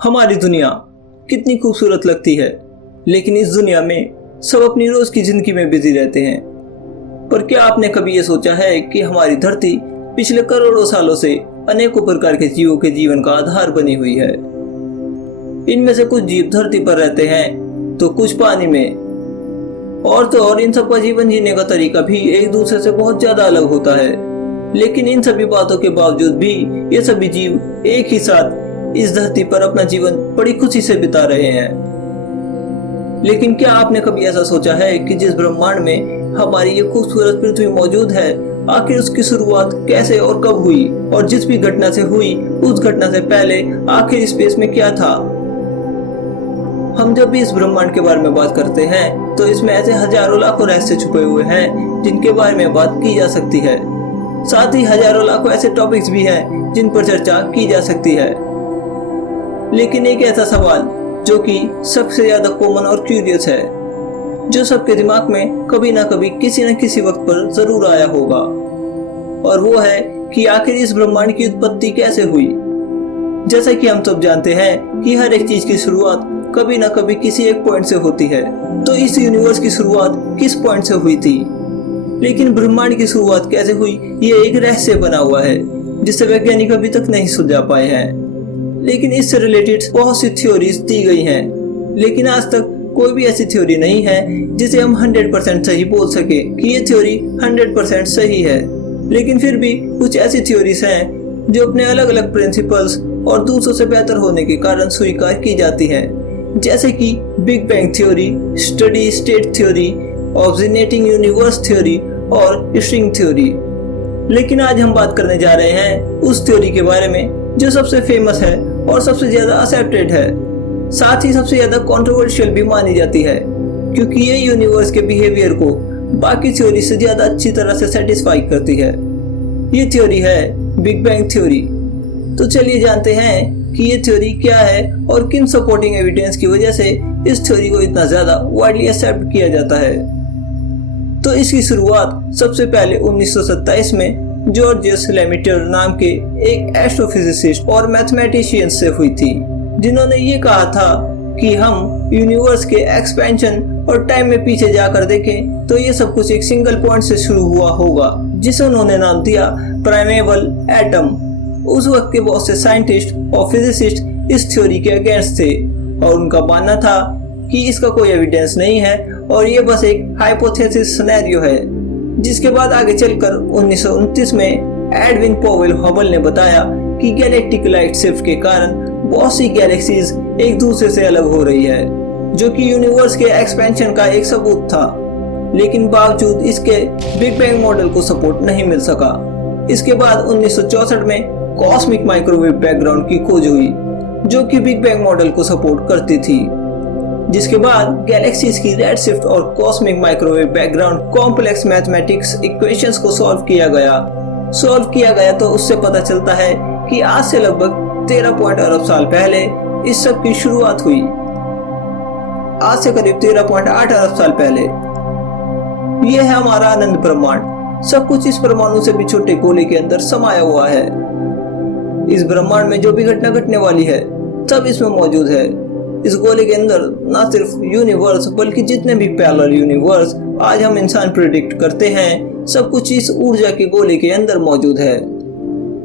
हमारी दुनिया कितनी खूबसूरत लगती है, लेकिन इस दुनिया में सब अपनी रोज की जिंदगी में बिजी रहते हैं। पर क्या आपने कभी ये सोचा है कि हमारी धरती पिछले करोड़ों सालों से अनेकों प्रकार के जीवों के जीवन का आधार बनी हुई है। इनमें से कुछ जीव धरती पर रहते हैं तो कुछ पानी में, और तो और इन सबका जीवन जीने का तरीका भी एक दूसरे से बहुत ज्यादा अलग होता है। लेकिन इन सभी बातों के बावजूद भी ये सभी जीव एक ही साथ इस धरती पर अपना जीवन बड़ी खुशी से बिता रहे हैं। लेकिन क्या आपने कभी ऐसा सोचा है कि जिस ब्रह्मांड में हमारी ये खूबसूरत पृथ्वी मौजूद है, आखिर उसकी शुरुआत कैसे और कब हुई, और जिस भी घटना से हुई उस घटना से पहले आखिर स्पेस में क्या था। हम जब भी इस ब्रह्मांड के बारे में बात करते हैं तो इसमें ऐसे हजारों लाखों रहस्य छुपे हुए हैं जिनके बारे में बात की जा सकती है। साथ ही हजारों लाखों ऐसे टॉपिक्स भी हैं जिन पर चर्चा की जा सकती है। लेकिन एक ऐसा सवाल जो कि सबसे ज्यादा कॉमन और क्यूरियस है, जो सबके दिमाग में कभी ना कभी किसी न किसी वक्त पर जरूर आया होगा, और वो है कि आखिर इस ब्रह्मांड की उत्पत्ति कैसे हुई। जैसा कि हम सब जानते हैं कि हर एक चीज की शुरुआत कभी ना कभी किसी एक पॉइंट से होती है, तो इस यूनिवर्स की शुरुआत किस पॉइंट से हुई थी। लेकिन ब्रह्मांड की शुरुआत कैसे हुई ये एक रहस्य बना हुआ है जिसे वैज्ञानिक अभी तक नहीं सुलझा पाए हैं। लेकिन इससे रिलेटेड बहुत सी थ्योरीज दी गई हैं, लेकिन आज तक कोई भी ऐसी थ्योरी नहीं है जिसे हम 100% सही बोल सके कि ये थ्योरी 100% सही है। लेकिन फिर भी कुछ ऐसी थ्योरीज हैं जो अपने अलग अलग प्रिंसिपल्स और दूसरों से बेहतर होने के कारण स्वीकार की जाती हैं, जैसे कि big bang theory, steady state theory, observating universe theory और स्ट्रिंग थ्योरी। लेकिन आज हम बात करने जा रहे हैं उस थ्योरी के बारे में जो सबसे फेमस है और सबसे ज्यादा एक्सेप्टेड है, साथ ही सबसे ज्यादा कंट्रोवर्शियल भी मानी जाती है, क्योंकि ये यूनिवर्स के बिहेवियर को बाकी थ्योरी से ज्यादा अच्छी तरह से सेटिस्फाई करती है। ये थ्योरी है बिग बैंग थ्योरी। तो चलिए जानते हैं कि ये थ्योरी क्या है और किन सपोर्टिंग एविडेंस की वजह से इस थ्योरी को इतना ज्यादा वाइडली एक्सेप्ट किया जाता है। तो इसकी शुरुआत सबसे पहले 1927 में जॉर्जियस लेमिटर नाम के एक एस्ट्रोफिजिसिस्ट और मैथमेटिशियन से हुई थी, जिन्होंने ये कहा था कि हम यूनिवर्स के एक्सपेंशन और टाइम में पीछे जाकर देखें तो ये सब कुछ एक सिंगल पॉइंट से शुरू हुआ होगा, जिसे उन्होंने नाम दिया प्राइमेवल एटम। उस वक्त के बहुत से साइंटिस्ट और फिजिसिस्ट इस थ्योरी के अगेंस्ट थे और उनका मानना था कि इसका कोई एविडेंस नहीं है और ये बस एक हाइपोथेसिस सिनेरियो है। जिसके बाद आगे चलकर 1929 में एडविन पोवेल हबल ने बताया कि गैलेक्टिक लाइट शिफ्ट के कारण बहुत सी गैलेक्सीज एक दूसरे से अलग हो रही है, जो कि यूनिवर्स के एक्सपेंशन का एक सबूत था। लेकिन बावजूद इसके बिग बैंग मॉडल को सपोर्ट नहीं मिल सका। इसके बाद 1964 में कॉस्मिक माइक्रोवेव बैकग्राउंड की खोज हुई, जो कि बिग बैंग मॉडल को सपोर्ट करती थी। जिसके बाद गैलेक्सीज की रेड शिफ्ट और cosmic microwave background complex mathematics equations को सॉल्व किया गया तो उससे पता चलता है कि आज से लगभग 13 अरब साल पहले इस सब की शुरुआत हुई। आज से करीब 13.8 अरब साल पहले। यह है हमारा अनंत ब्रह्मांड। सब कुछ इस परमाणु से भी छोटे गोले के अंदर समाया हुआ है। इस ब्रह्मांड में जो भी घटना घटने वाली है सब इसमें मौजूद है। इस गोले के अंदर न सिर्फ यूनिवर्स बल्कि जितने भी पैरेलल यूनिवर्स आज हम इंसान प्रेडिक्ट करते हैं, सब कुछ इस ऊर्जा के गोले के अंदर मौजूद है।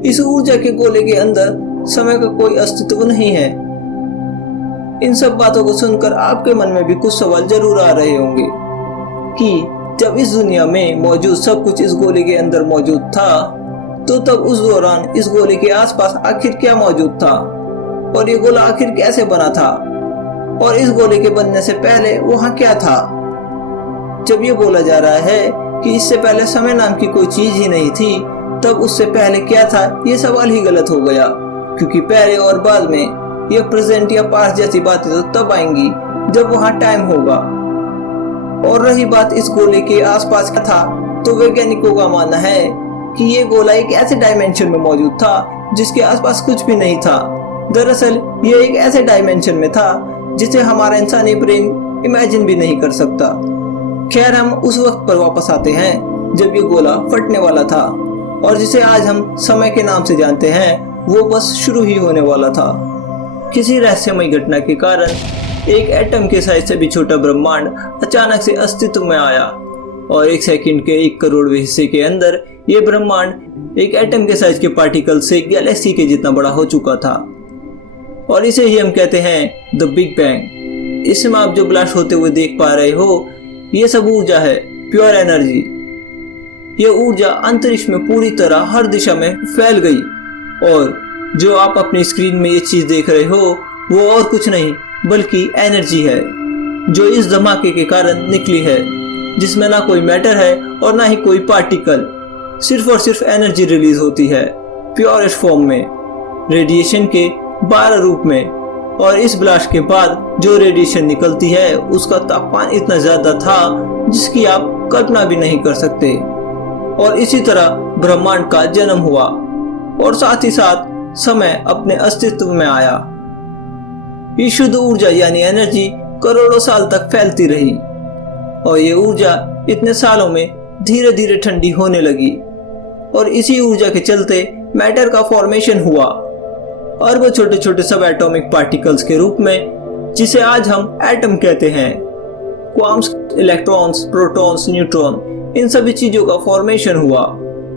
इस ऊर्जा के गोले के अंदर समय का कोई अस्तित्व नहीं है। इन सब बातों को सुनकर आपके मन में भी कुछ सवाल जरूर आ रहे होंगे कि जब इस दुनिया में मौजूद सब कुछ इस गोले के अंदर मौजूद था, तो तब उस दौरान इस गोले के आसपास आखिर क्या मौजूद था, और ये गोला आखिर कैसे बना था, और इस गोले के बनने से पहले वहां क्या था। जब ये बोला जा रहा है कि इससे पहले समय नाम की कोई चीज ही नहीं थी, तब उससे पहले क्या था, ये सवाल ही गलत हो गया, क्योंकि पहले और बाद में ये प्रेजेंट या पास्ट जैसी बातें तो तब आएंगी जब वहां टाइम होगा। और रही बात इस गोले के आसपास क्या था, तो वैज्ञानिकों का मानना है कि ये गोला एक ऐसे डायमेंशन में मौजूद था जिसके आसपास कुछ भी नहीं था। दरअसल ये एक ऐसे डायमेंशन में था जिसे हमारा इंसानी ब्रेन इमेजिन भी नहीं कर सकता। खैर, हम उस वक्त पर वापस आते हैं जब ये गोला फटने वाला था, और जिसे आज हम समय के नाम से जानते हैं, वो बस शुरू ही होने वाला था। किसी रहस्यमय घटना के कारण एक एटम के साइज से भी छोटा ब्रह्मांड अचानक से अस्तित्व में आया और एक सेकंड के 1 करोड़वें हिस्से के अंदर ये ब्रह्मांड एक एटम के साइज के पार्टिकल से गैलेक्सी के जितना बड़ा हो चुका था और इसे ही हम कहते हैं द बिग बैंग। इसमें आप जो ब्लास्ट होते हुए देख पा रहे हो ये सब ऊर्जा है, प्योर एनर्जी। ये ऊर्जा अंतरिक्ष में पूरी तरह हर दिशा में फैल गई और जो आप अपनी स्क्रीन में ये चीज देख रहे हो वो और कुछ नहीं बल्कि एनर्जी है जो इस धमाके के कारण निकली है, जिसमें ना कोई मैटर है और ना ही कोई पार्टिकल, सिर्फ और सिर्फ एनर्जी रिलीज होती है प्योरेस्ट फॉर्म में, रेडिएशन के 12 रूप में। और इस ब्लास्ट के बाद जो रेडिएशन निकलती है उसका तापमान इतना ज्यादा था जिसकी आप कल्पना भी नहीं कर सकते। और इसी तरह ब्रह्मांड का जन्म हुआ और साथ ही साथ समय अपने अस्तित्व में आया। ये शुद्ध ऊर्जा यानी एनर्जी करोड़ों साल तक फैलती रही और ये ऊर्जा इतने सालों में धीरे धीरे ठंडी होने लगी और इसी ऊर्जा के चलते मैटर का फॉर्मेशन हुआ अरबों छोटे छोटे सब एटॉमिक पार्टिकल्स के रूप में, जिसे आज हम एटम कहते हैं। क्वार्म्स, इलेक्ट्रॉन्स, प्रोटॉन्स, न्यूट्रॉन, इन सभी चीजों का फॉर्मेशन हुआ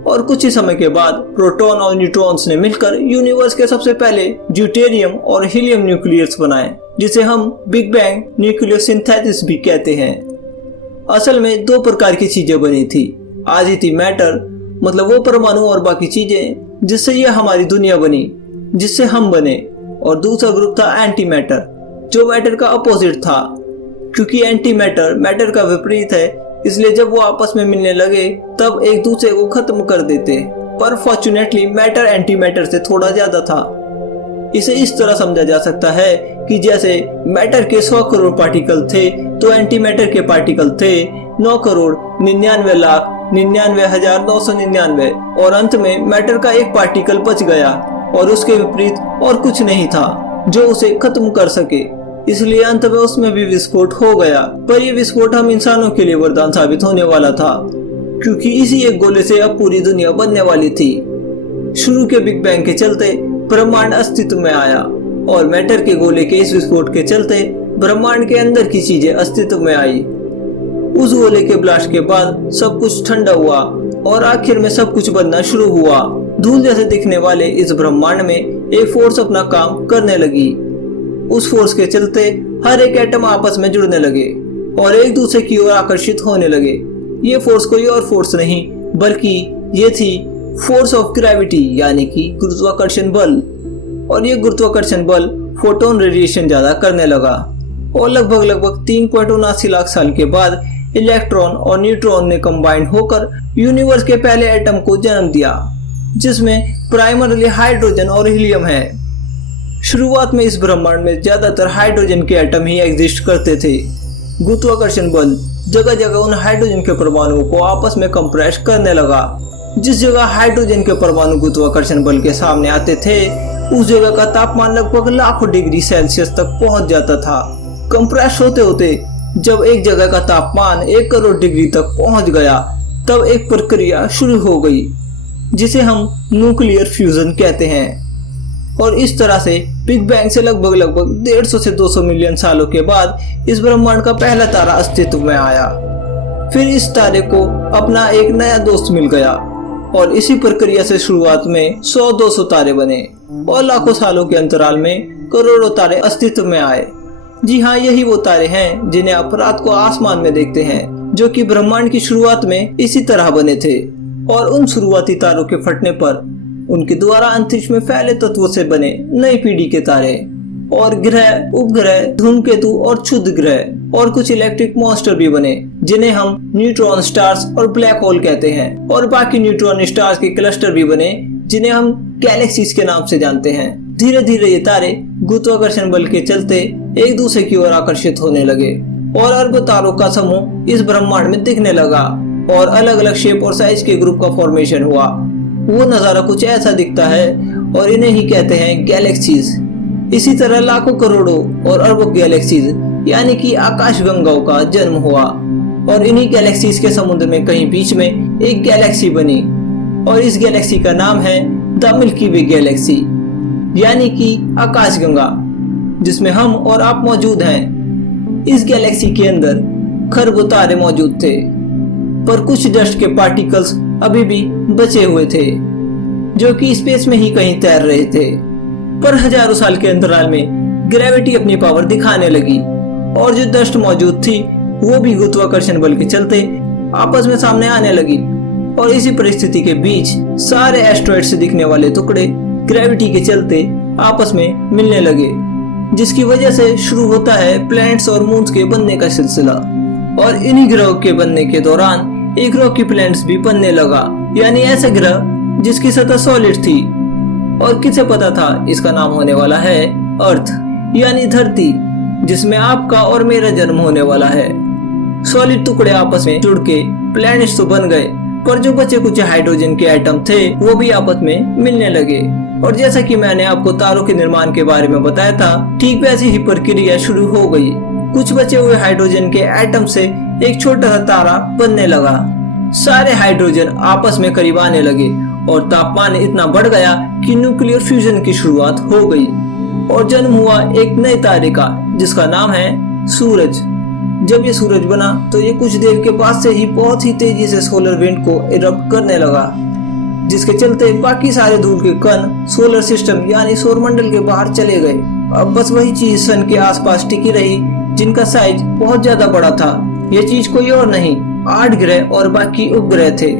और कुछ ही समय के बाद प्रोटॉन और न्यूट्रॉन्स ने मिलकर यूनिवर्स के सबसे पहले ड्यूटेरियम और हीलियम न्यूक्लियस बनाए, जिसे हम बिग बैंग न्यूक्लियोसिंथेसिस भी कहते हैं। असल में 2 प्रकार की चीजें बनी थी। आधी थी मैटर, मतलब वो परमाणु और बाकी चीजें जिससे ये हमारी दुनिया बनी, जिससे हम बने, और दूसरा ग्रुप था एंटी मैटर, जो मैटर का अपोजिट था। क्योंकि एंटी मैटर मैटर का विपरीत है, इसलिए जब वो आपस में मिलने लगे तब एक दूसरे को खत्म कर देते। पर फॉर्चुनेटली मैटर एंटी मैटर से थोड़ा ज्यादा था। इसे इस तरह समझा जा सकता है कि जैसे मैटर के 100 करोड़ पार्टिकल थे तो एंटी मैटर के पार्टिकल थे 9,99,99,999 और अंत में मैटर का एक पार्टिकल बच गया और उसके विपरीत और कुछ नहीं था जो उसे खत्म कर सके। इसलिए अंत में उसमें भी विस्फोट हो गया। पर यह विस्फोट हम इंसानों के लिए वरदान साबित होने वाला था, क्योंकि इसी एक गोले से अब पूरी दुनिया बनने वाली थी। शुरू के बिग बैंग के चलते ब्रह्मांड अस्तित्व में आया और मैटर के गोले के इस विस्फोट के चलते ब्रह्मांड के अंदर की चीजें अस्तित्व में आई। उस गोले के ब्लास्ट के बाद सब कुछ ठंडा हुआ और आखिर में सब कुछ बनना शुरू हुआ। धूल जैसे दिखने वाले इस ब्रह्मांड में एक फोर्स अपना काम करने लगी। उस फोर्स के चलते हर एक एटम आपस में जुड़ने लगे और एक दूसरे की ओर आकर्षित होने लगे। ये फोर्स कोई और फोर्स नहीं बल्कि ये थी फोर्स ऑफ ग्रेविटी यानी कि गुरुत्वाकर्षण बल। और ये गुरुत्वाकर्षण बल फोटोन रेडिएशन ज्यादा करने लगा और लगभग 3.79 लाख साल के बाद इलेक्ट्रॉन और न्यूट्रॉन ने कंबाइन होकर यूनिवर्स के पहले एटम को जन्म दिया, जिसमें प्राइमरली हाइड्रोजन और हीलियम है। शुरुआत में इस ब्रह्मांड में ज्यादातर हाइड्रोजन के एटम ही एग्जिस्ट करते थे। गुरुत्वाकर्षण बल जगह जगह उन हाइड्रोजन के परमाणुओं को आपस में कंप्रेस करने लगा। जिस जगह हाइड्रोजन के परमाणु गुरुत्वाकर्षण बल के सामने आते थे उस जगह का तापमान लगभग लाखों डिग्री सेल्सियस तक पहुंच जाता था। कंप्रेस होते होते जब एक जगह का तापमान 1 करोड़ डिग्री तक पहुंच गया तब एक प्रक्रिया शुरू हो गई जिसे हम न्यूक्लियर फ्यूजन कहते हैं। और इस तरह से बिग बैंग से लगभग 150 से 200 मिलियन सालों के बाद इस ब्रह्मांड का पहला तारा अस्तित्व में आया। फिर इस तारे को अपना एक नया दोस्त मिल गया और इसी प्रक्रिया से शुरुआत में 100-200 तारे बने और लाखों सालों के अंतराल में करोड़ों तारे अस्तित्व में आए। जी हाँ, यही वो तारे हैं जिन्हें आप रात को आसमान में देखते हैं, जो कि ब्रह्मांड की शुरुआत में इसी तरह बने थे। और उन शुरुआती तारों के फटने पर उनके द्वारा अंतरिक्ष में फैले तत्वों से बने नई पीढ़ी के तारे और ग्रह, उपग्रह, धूमकेतु और क्षुद्र ग्रह और कुछ इलेक्ट्रिक मॉन्स्टर भी बने, जिन्हें हम न्यूट्रॉन स्टार्स और ब्लैक होल कहते हैं। और बाकी न्यूट्रॉन स्टार्स के क्लस्टर भी बने, जिन्हें हम गैलेक्सीज के नाम से जानते हैं। धीरे धीरे ये तारे गुरुत्वाकर्षण बल के चलते एक दूसरे की ओर आकर्षित होने लगे और अरबों तारों का समूह इस ब्रह्मांड में दिखने लगा और अलग अलग शेप और साइज के ग्रुप का फॉर्मेशन हुआ। वो नजारा कुछ ऐसा दिखता है और इन्हें ही कहते हैं गैलेक्सीज। इसी तरह लाखों करोड़ों और अरबों गैलेक्सीज यानी कि आकाश गंगाओं का जन्म हुआ और इन्हीं गैलेक्सीज के समुद्र में कहीं बीच में एक गैलेक्सी बनी और इस गैलेक्सी का नाम है द मिल्की वे गैलेक्सी यानी कि आकाश गंगा। जिसमें हम और आप मौजूद हैं। इस गैलेक्सी के अंदर खरबों तारे मौजूद थे, पर कुछ डस्ट के पार्टिकल्स अभी भी बचे हुए थे जो कि स्पेस में ही कहीं तैर रहे थे। पर हजारों साल के अंतराल में ग्रेविटी अपनी पावर दिखाने लगी और जो डस्ट मौजूद थी वो भी गुरुत्वाकर्षण बल के चलते आपस में सामने आने लगी। और इसी परिस्थिति के बीच सारे एस्ट्रॉइड से दिखने वाले टुकड़े ग्रेविटी के चलते आपस में मिलने लगे, जिसकी वजह से शुरू होता है प्लैनेट्स और मून्स के बनने का सिलसिला। और इन्हीं ग्रहों के बनने के दौरान एक रॉकी प्लैनेट्स भी बनने लगा, यानी ऐसा ग्रह जिसकी सतह सॉलिड थी। और किसे पता था इसका नाम होने वाला है अर्थ, यानी धरती, जिसमें आपका और मेरा जन्म होने वाला है। सॉलिड टुकड़े आपस में जुड़ के प्लैनेट्स तो बन गए, पर जो बचे कुछ हाइड्रोजन के एटम थे वो भी आपस में मिलने लगे। और जैसा कि मैंने आपको तारों के निर्माण के बारे में बताया था, ठीक वैसी ही प्रक्रिया शुरू हो गई। कुछ बचे हुए हाइड्रोजन के एटम से एक छोटा सा तारा बनने लगा। सारे हाइड्रोजन आपस में करीब आने लगे और तापमान इतना बढ़ गया कि न्यूक्लियर फ्यूजन की शुरुआत हो गई और जन्म हुआ एक नए तारे का, जिसका नाम है सूरज। जब ये सूरज बना तो ये कुछ देर के बाद से ही बहुत ही तेजी से सोलर विंड को इरप्ट करने लगा, जिसके चलते बाकी सारे धूल के कण सोलर सिस्टम यानी सौर मंडल के बाहर चले गए। अब बस वही चीज सन के आसपास टिकी रही, जिनका साइज बहुत ज्यादा बड़ा था। ये चीज कोई और नहीं, 8 ग्रह और बाकी उपग्रह थे।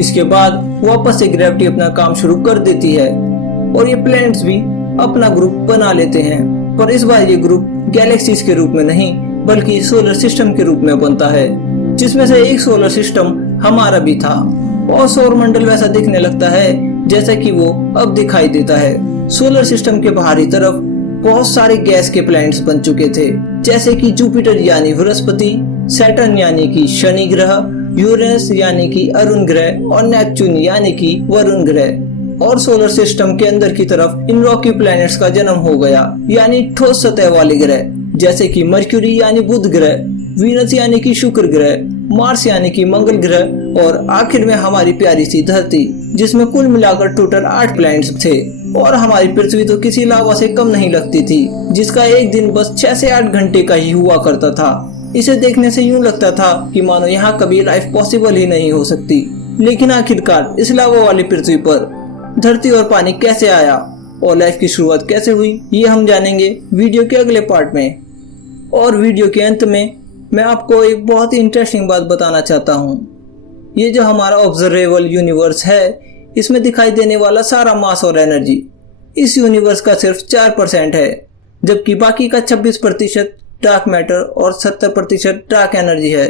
इसके बाद वापस से ग्रेविटी अपना काम शुरू कर देती है और ये प्लैनेट्स भी अपना ग्रुप बना लेते हैं, पर इस बार ये ग्रुप गैलेक्सीज के रूप में नहीं बल्कि सोलर सिस्टम के रूप में बनता है, जिसमें से एक सोलर सिस्टम हमारा भी था। और सौर मंडल वैसा दिखने लगता है जैसा कि वो अब दिखाई देता है। सोलर सिस्टम के बाहरी तरफ बहुत सारे गैस के प्लैनेट्स बन चुके थे, जैसे कि जुपिटर यानी बृहस्पति, सैटर्न यानी कि शनि ग्रह, यूरेनस यानी कि अरुण ग्रह और नेपच्यून यानी कि वरुण ग्रह। और सोलर सिस्टम के अंदर की तरफ इन रॉकी प्लैनेट्स का जन्म हो गया, यानी ठोस सतह वाले ग्रह, जैसे कि मर्क्यूरी यानी बुध ग्रह, वीनस यानी कि शुक्र ग्रह, मार्स यानी कि मंगल ग्रह और आखिर में हमारी प्यारी सी धरती, जिसमें कुल मिलाकर टोटल 8 प्लैनेट्स थे। और हमारी पृथ्वी तो किसी लावा से कम नहीं लगती थी, जिसका एक दिन बस 6 से 8 घंटे का ही हुआ करता था। इसे देखने से यूं लगता था कि मानो यहाँ कभी लाइफ पॉसिबल ही नहीं हो सकती। लेकिन आखिरकार इस लावा वाली पृथ्वी पर धरती और पानी कैसे आया और लाइफ की शुरुआत कैसे हुई, ये हम जानेंगे वीडियो के अगले पार्ट में। और वीडियो के अंत में मैं आपको एक बहुत ही इंटरेस्टिंग बात बताना चाहता हूँ। ये जो हमारा ऑब्जर्वेबल यूनिवर्स है, इसमें दिखाई देने वाला सारा मास और एनर्जी इस यूनिवर्स का सिर्फ 4% है, जबकि बाकी का 26% डार्क मैटर और 70% डार्क एनर्जी है।